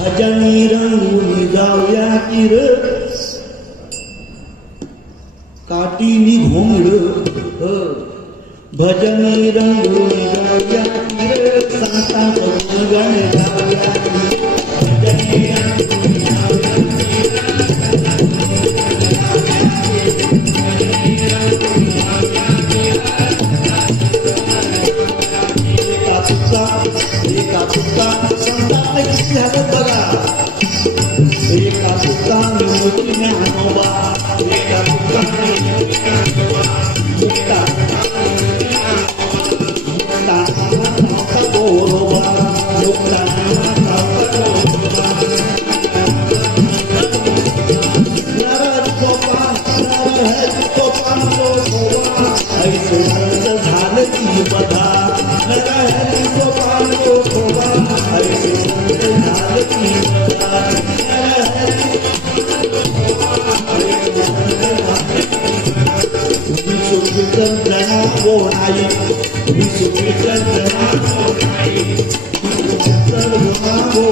भजनी रंगून जाऊया किर काटीनी घोंगड भजनी रंगून जाऊया किर सांगता करून गण गाऊया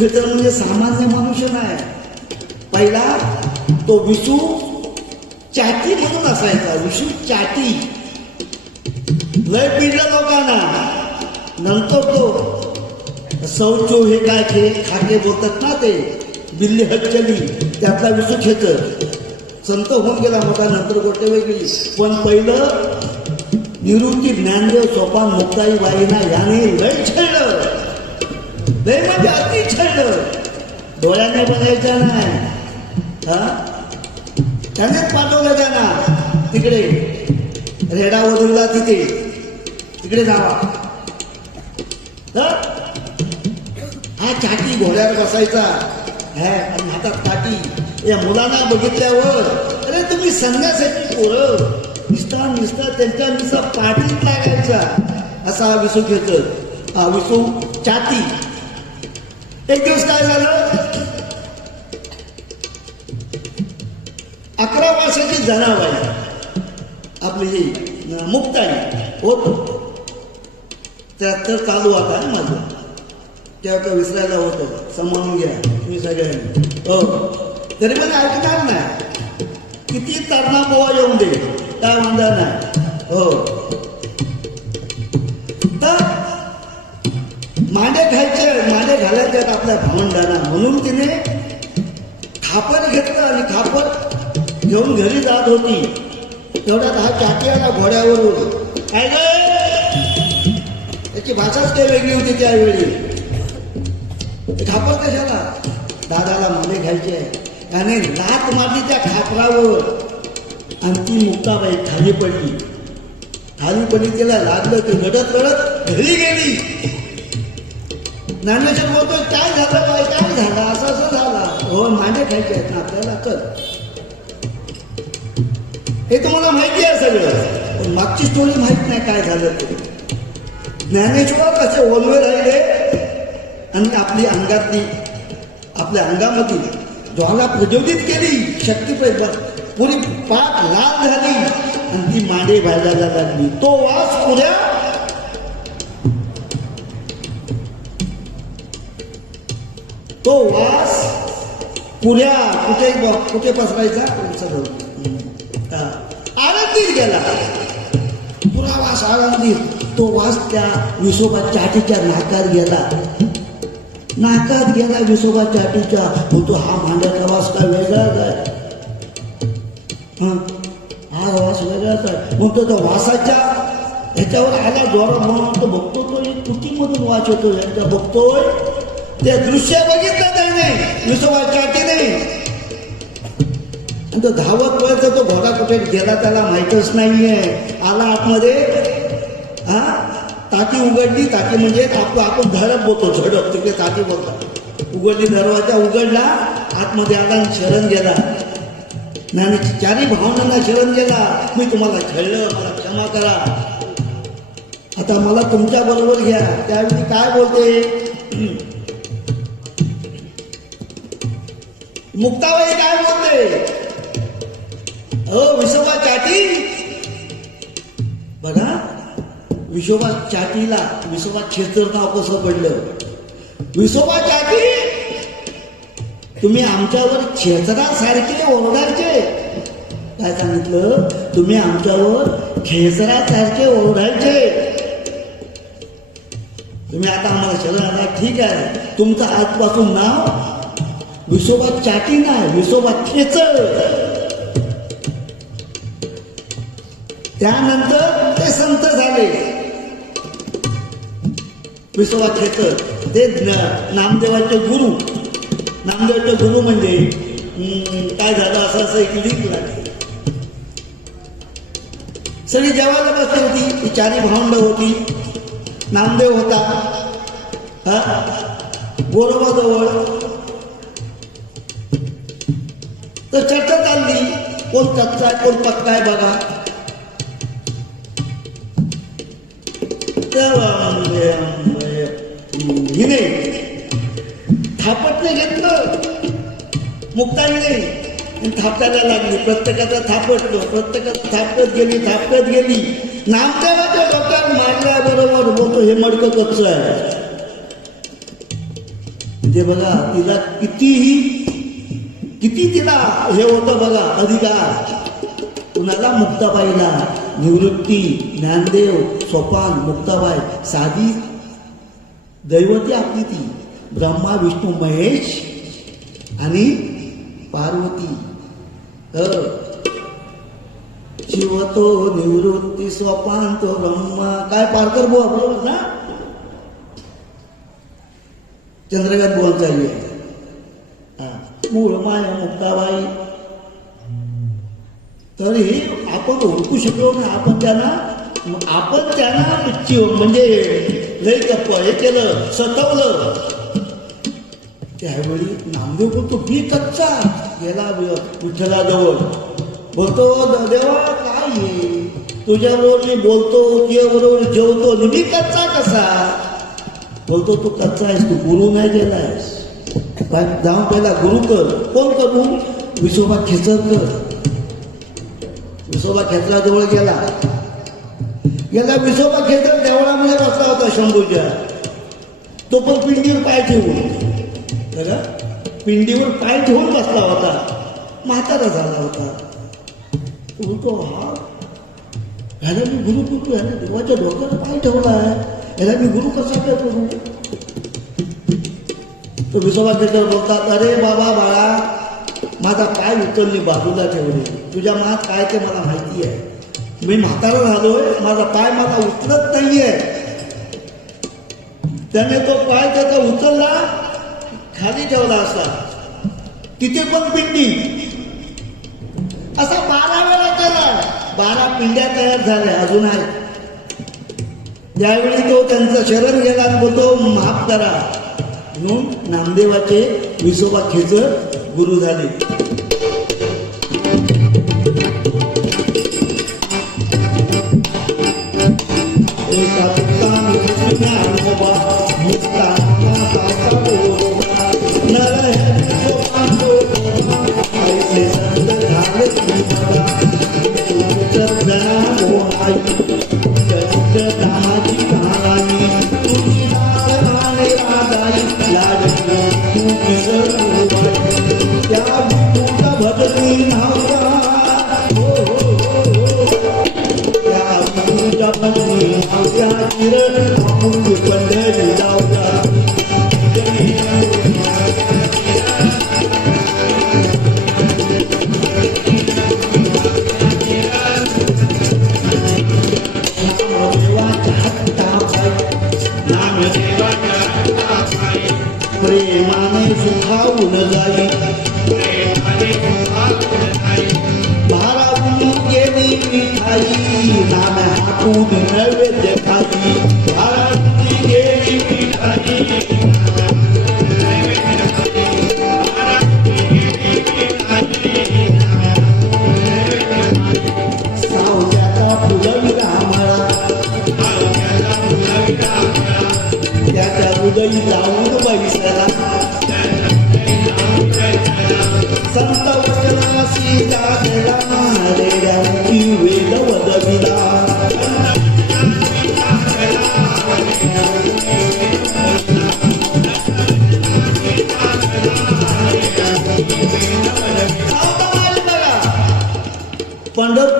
विसू म्हणजे सामान्य मनुष्य नाही. पहिला तो विषू चाटी म्हणून असायचा विषू चाटी. लय पिढलं लोकांना. नंतर तो सौचो हे काय खे खाके बोलतात ना ते बिल्ली हच्चली त्यातला विषू खेचर संत होऊन गेला मोठा नंतर गोटे वेगळी. पण पहिलं निवृत्ती ज्ञानदेव सोपान मुक्ताई वाईना याने लय खेळलं लय म्हणजे अति छळलं डोळ्याने बघायचा नाही. हा? त्यानेच पाठवलं त्यांना तिकडे. रेडा वधूला तिथे. तिकडे जावा. तर हा चाटी घोड्यावर बसायचा. है आणि हातात काठी या मुलांना बघितल्यावर अरे तुम्ही संध्यासाठी पोरं. निसता निसता त्यांच्या निसा पाठीत लागायचा. असा हा विसू घेत हा विसू चाटी एक दिवस काय झालं? अकरा वर्षाची जनाबाई आपली जी न, मुक्ताई होत. त्र्याहत्तर चालू आता माझं. त्या तो विसरायला होतं. समजून घ्या मी सगळ्यांनी. हो. तरी पण ऐकणार नाही. किती तरणा पोवा येऊन दे काय म्हणणार नाही. हो. घालायचे आहेत आपल्या भावंडांना म्हणून तिने खापर घेतलं आणि खापर घेऊन घरी जात होती. तेवढ्यात हा चाकी आला घोड्यावरून काय त्याची भाषाच काही वेगळी होती त्यावेळी. ते कशाला? दादाला मध्ये घ्यायचे आहे. त्याने लात मारली त्या खापरावर. आणि ती मुक्ताबाई खाली पडली. खाली पडली तिला लागलं ते रडत रडत घरी गेली. ज्ञानेश्वर बोलतो काय झालं बाय काय झालं? असं असं झाला. हो मांडे खायचे आहेत ना आपल्याला कर हे तुम्हाला माहिती आहे सगळं. पण मागची स्टोरी माहीत नाही काय झालं ते. ज्ञानेश्वर कसे ओलवे राहिले आणि आपली अंगातली आपल्या अंगामधील ज्वाला प्रज्वलित केली शक्ती पुरी पाक लाल झाली आणि ती मांडे भाजायला लागली. तो वास पुऱ्या तो वास पुऱ्या कुठे कुठे पसरायचा? हा. आनंदीत गेला. पुरा वास आनंदीत तो वास त्या विसोबा चाटीच्या नाकात गेला. नाकात गेला विसोबा चाटीच्या. तो हा मांड्याचा वास काय वेगळाच आहे. हा. वास वेगळाच आहे. म्हणतो त्या वासाच्या ह्याच्यावर आला जोरा म्हणून तो बघतो तो एक तुटीमधून वास येतो. यांचा बघतोय ते दृश्य बघितलं त्याने विसोबा चाटीने तो धावत पळत तो घोडा कुठे गेला त्याला माहीतच नाहीये. आला आतमध्ये हा? टाकी उघडली टाकी म्हणजे आपलं आपण धडप बोलतो झडप तिकडे टाकी बोलतो उघडली दरवाजा उघडला आतमध्ये आला आणि शरण गेला. नाही चारी भावनांना शरण गेला. मी तुम्हाला छळलं मला क्षमा करा. आता मला तुमच्या बरोबर घ्या. त्यावेळी काय बोलते? मुक्ताबाई काय बोलते? हो विशोबा चाटी? बघा विशोबा चाटीला विसोबा क्षेत्र नाव कसं पडलं? विसोबा चाटी? तुम्ही आमच्यावर खेचरासारखे ओरडायचे? काय सांगितलं? तुम्ही आमच्यावर खेचरासारखे ओरडायचे? तुम्ही आता आम्हाला शरण आता ठीक आहे. तुमचं आजपासून नाव विसोबा चाटी नाही विसोबा खेचर त्यानंतर ते संत झाले. विसोबा खेचर ते नामदेवाचे गुरु. नामदेवाचे गुरु म्हणजे काय झालं असं असं एक लिंक लागली. सगळी जेवायला बसली होती ती चारी भावंड होती. नामदेव होता. हा? तर चर्चा चालली. कोण कच्चा आहे कोण पक्का अं, अं, हिने थापटने घेतलं. थापटायला लागली. प्रत्येकाचा थापटलो प्रत्येकाचा थापटत गेली थापटत गेली. नामदेवाच्या डोक्यात मारल्याबरोबर बोलतो हे कच्चं आहे. म्हणजे बघा तिला कितीही किती तिला हे होतं बघा अधिकार. कुणाला मुक्ताबाईला? निवृत्ती ज्ञानदेव सोपान मुक्ताबाई साधी दैवती आपली ती. ब्रह्मा विष्णू महेश आणि पार्वती. शिव तो निवृत्ती स्वपान तो ब्रह्मा. काय पारकर बोल बरोबर ना? चंद्रकांत बोल चाहिए मूळ माया मुक्ताबाई. तरी आपण ओळखू शकलो नाही आपण त्यांना आपण त्यांना पिच्ची म्हणजे लय गप्प हे केलं सतवलं त्यावेळी नामदेव बोलतो मी कच्चा गेला विठ्ठलाजवळ. बोलतो देवा काय आहे तुझ्याबरोबर मी बोलतो तुझ्याबरोबर जेवतो मी कच्चा कसा? बोलतो तू कच्चा आहेस तू गुरु नाही गेलायस काय जाऊन पहिला गुरु कर कोण करू विसोबा खेचर कर विसोबा खेचराजवळ गेला गेला विसोबा खेचर देवळामध्ये बसला होता शंभूच्या तो पण पिंडीवर पाय ठेवून बघा पिंडीवर पाय ठेवून बसला होता म्हातारा झाला होता तो हा ह्याला मी गुरु करू ह्याला देवाच्या डोक्यावर पाय ठेवला आहे ह्याला मी गुरु कसा काय करू तो विसोबा बोलतात अरे बाबा बाळा माझा पाय उचलली बाजूला ठेवली. तुझ्या मनात काय ते मला माहिती आहे. मी म्हातारा झालोय माझा पाय मला उचलत नाहीये. त्याने तो पाय त्याचा उचलला खाली ठेवला असा. तिथे पण पिंडी. असा बारा वेळा केला. बारा पिंड्या तयार झाल्या अजून आहेत. ज्यावेळी तो त्यांचं शरण गेला बोलतो माफ करा. म्हणून नामदेवाचे विसोबा खेचर गुरु झाले. एका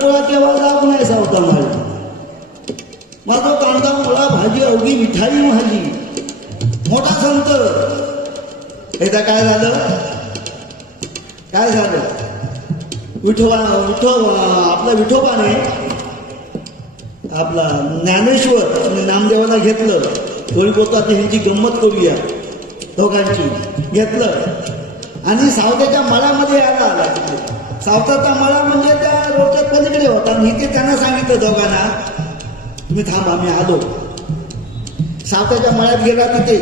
पंढरपुरात तेव्हा जात नाही सावतामाळी माझा कांदा मुळा भाजी अवघी मिठाई भाजी मोठा संत. एकदा काय झालं? काय झालं? विठोबा विठोबा आपला विठोबाने आपला ज्ञानेश्वर आणि नामदेवाला घेतलं. थोडी बोलतो ह्यांची गंमत करूया. दोघांची. घेतलं. आणि सावताच्या मळामध्ये आला आला सावताचा मळा म्हणजे त्या पलीकडे होता आणि इथे त्यांना सांगितलं दोघांना तुम्ही थांब आम्ही आलो. सावताच्या मळ्यात गेला तिथे.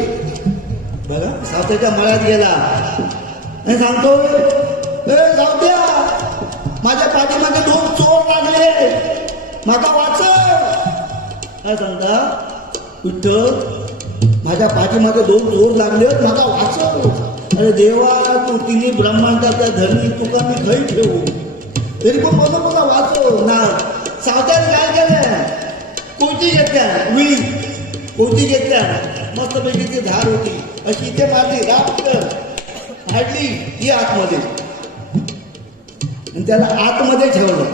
बघा सावताच्या मळ्यात गेला. आणि सांगतो सावत्या माझ्या पाठीमागे दोन चोर लागले. माका वाच काय सांगता? विठ्ठल माझ्या पाठीमागे दोन चोर लागले माका वाचव. अरे देवा तू तिन्ही ब्रह्मांडाच्या धर्मी तुका मी खरी ठेवू? तरी पण मला मला वाचव. ना सावत्याने काय केलं कोणती घेतल्या? विळी. कोणती घेतल्या? मस्तपैकी ती धार होती. अशी इथे मारली राप्त हाडली ही आतमध्ये. आणि त्याला आतमध्ये ठेवलं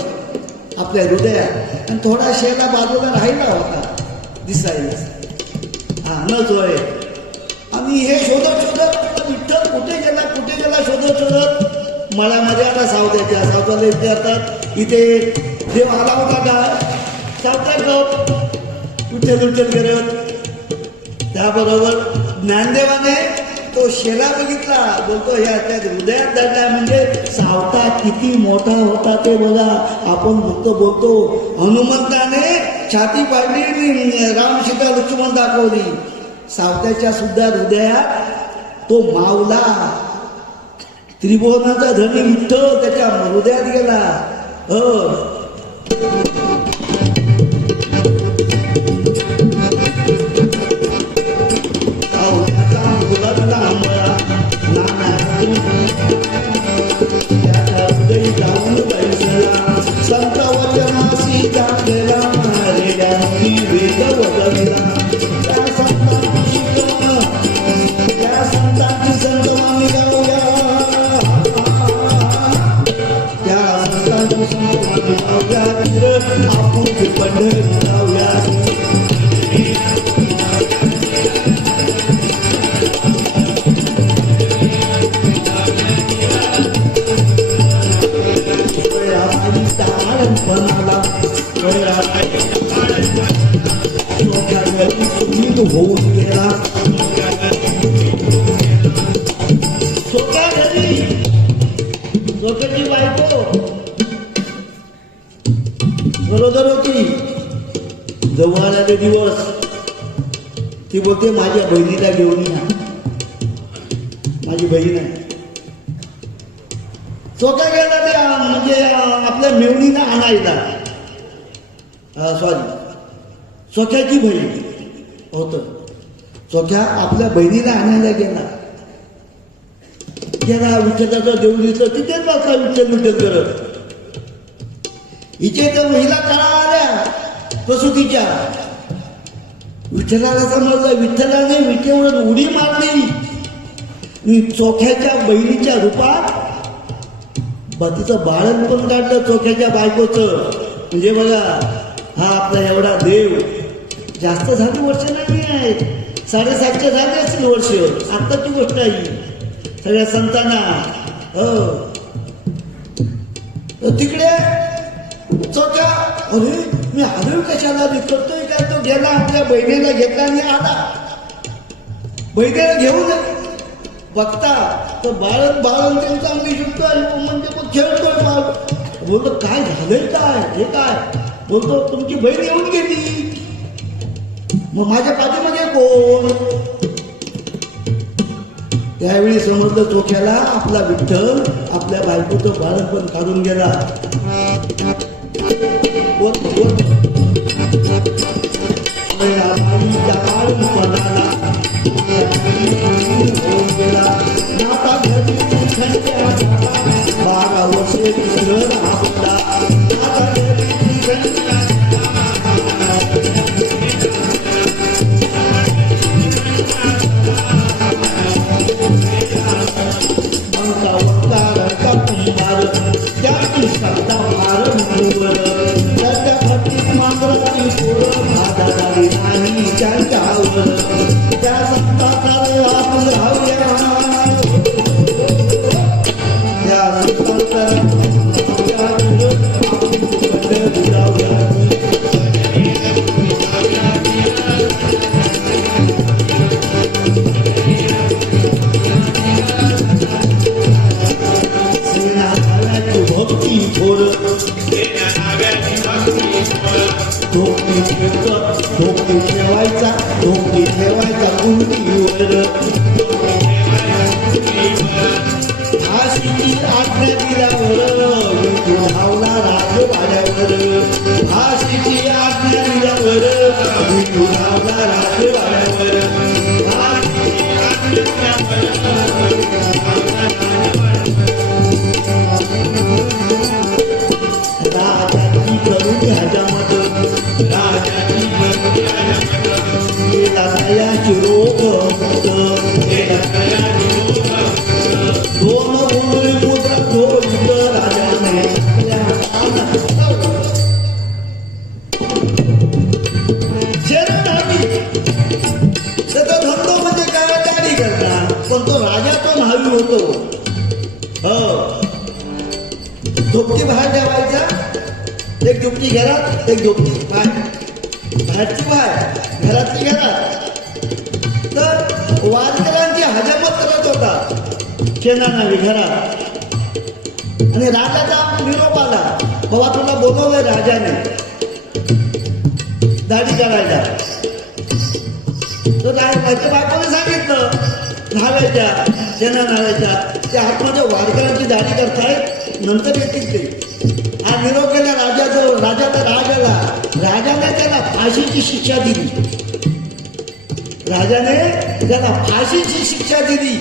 आपल्या हृदयात. आणि थोडा शेला बाजूला राहिला होता दिसायला. हा न जोय आणि हे शोधत शोधत विठ्ठल कुठे गेला कुठे गेला शोधत शोधत? मळामध्ये आता सावत्याच्या सावताला विचारतात इथे देव आला होता का? सावता गप उच्चल उच्चल करत त्याबरोबर ज्ञानदेवाने तो शेला बघितला. बोलतो ह्या त्या हृदयात दडला म्हणजे सावता किती मोठा होता ते बघा. आपण फक्त बोलतो हनुमंताने छाती पाडली आणि राम सीता लक्ष्मण दाखवली. सावत्याच्या सुद्धा हृदयात तो मावला. त्रिभुवनाचा धनी विठ्ठल त्याच्या हृदयात गेला. हो. आपण माझी बहीण आहे. चोक्या गेला ते म्हणजे अं, आपल्या मेवणीला आणायला सॉरी चोक्याची बहीण. होत. चोक्या आपल्या बहिणीला आणायला गेला. गेला देऊ देवळीचं तिथेच बसला विठ्ठल विठ्ठल करत. हिचे तर महिला करा आल्या प्रसुतीच्या. विठ्ठलाला समजलं विठ्ठलाने विठेवर उडी मारली. चोख्याच्या बहिणीच्या रूपात बा तिचं बाळण पण काढलं चोख्याच्या बायकोचं. म्हणजे बघा हा आपला एवढा देव. जास्त झाली वर्ष नाही आहेत साडेसातशे झाले असतील वर्ष. आत्ताची गोष्ट आहे सगळ्या संतांना हो. तर तिकडे चोख्या अरे मी आलोय कशाला? मी का तो गेला आपल्या बहिणीला घेतला आणि आला. बहिणीला घेऊन बघता तर बाळण बाळण त्यांनी चांगली शिकतो म्हणजे मग खेळतोय बाळ. बोलतो काय झालंय काय? हे काय? बोलतो तुमची बहीण येऊन गेली. मग माझ्या पाठीमध्ये कोण? त्यावेळी समजलं चोख्याला आपला विठ्ठल आपल्या बायकोचं बाळण पण काढून गेला. फाशीची आज्ञा तू विठू राजू माझ्यावर भाषेची पण तो राजा तो महावीर होतो? हो. झोपटी बाहेर ठेवायचा. एक झोपटी घरात एक झोपटी बाहेर. बाहेरची बाहेर घरातली घरात. तर वारकऱ्यांची हजामत करत होता. शेणानावी घरात. आणि राजाचा निरोप आला. बाबा तुला बोलवलंय राजाने. दाढी करायला. तर काय त्याच्या बायकोने सांगितलं घालायच्या शेणा न्हाव्याच्या त्या आतमध्ये वारकऱ्यांची दाढी करतायत नंतर येतील ते. हा निरोप केला राजाजवळ राजाचा राग आला. राजाने त्याला फाशीची शिक्षा दिली. राजाने त्याला फाशीची शिक्षा दिली.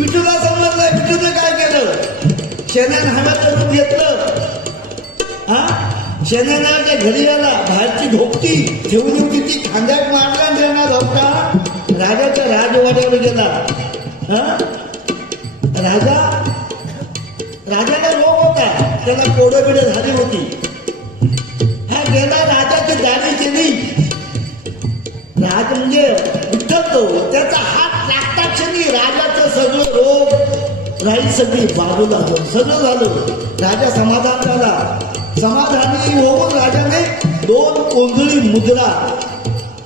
विठूला समजलं विठूने काय केलं? शेणाने हव्या करून घेतलं. हा? शेणाच्या घरी आला बाहेरची धोपटी ठेवली होती ती खांद्यात मारला त्यांना धोपटा राजाच्या राजवाड्यावर गेला. हा? राजा राजाला रोग होता. त्याला कोडबिड झाली होती. हा गेला राजाची दाढी केली. राज म्हणजे विठ्ठल त्याचा हात लागता क्षणी राजाचं सगळं रोग राहील सगळी बाजूला झालं सगळं झालं. राजा समाधान झाला. समाधानी होऊन राजाने दोन कोंजळी मुद्रा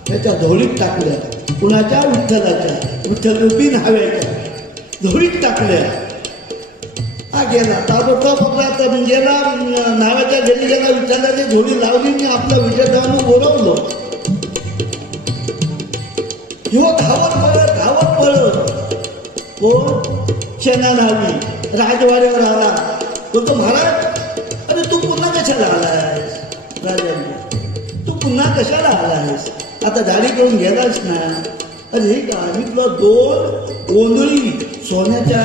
त्याच्या धोळीत टाकल्या. कुणाच्या विठ्ठलाच्या विठ्ठल रुपी न्हाव्याच्या धोळीत टाकल्या. हा गेला ताबडतोब आपला तर गेला म्हणजे नावाच्या घरी गेला विठ्ठलाची झोडी लावली मी आपला विठ्ठलानं बोलवलं. हो धावत पळत धावत पळत कोण शेणा नावी राजवाड्यावर आला. बोलतो तो महाराज अरे तू पुन्हा कशाला आलायस राजा तू पुन्हा कशाला आहेस आता दाढी करून गेलास ना अरे हे का मी तुला दोन गोंधळी सोन्याच्या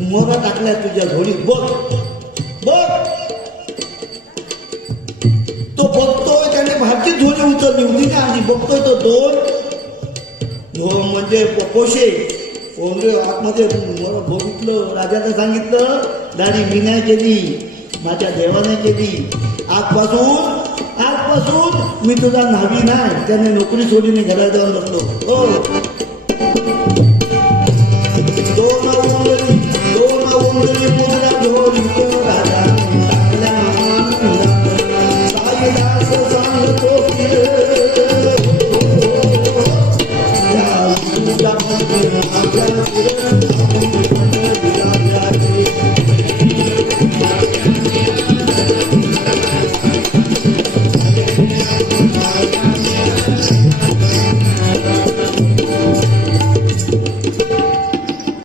मोरा टाकल्या तुझ्या झोडीत बघ बघ. तो बघतोय त्याने भारतीय झोडी उचलली होती ना आणि बघतोय तो दोन हो, म्हणजे पोशे कोंबडे आतमध्ये बघितलं राजाने सांगितलं दाढी मी नाही केली माझ्या देवाने केली. आजपासून आजपासून मी तुझा नावी नाही. त्याने नोकरी सोडीने मी घरात जाऊन बसलो. हो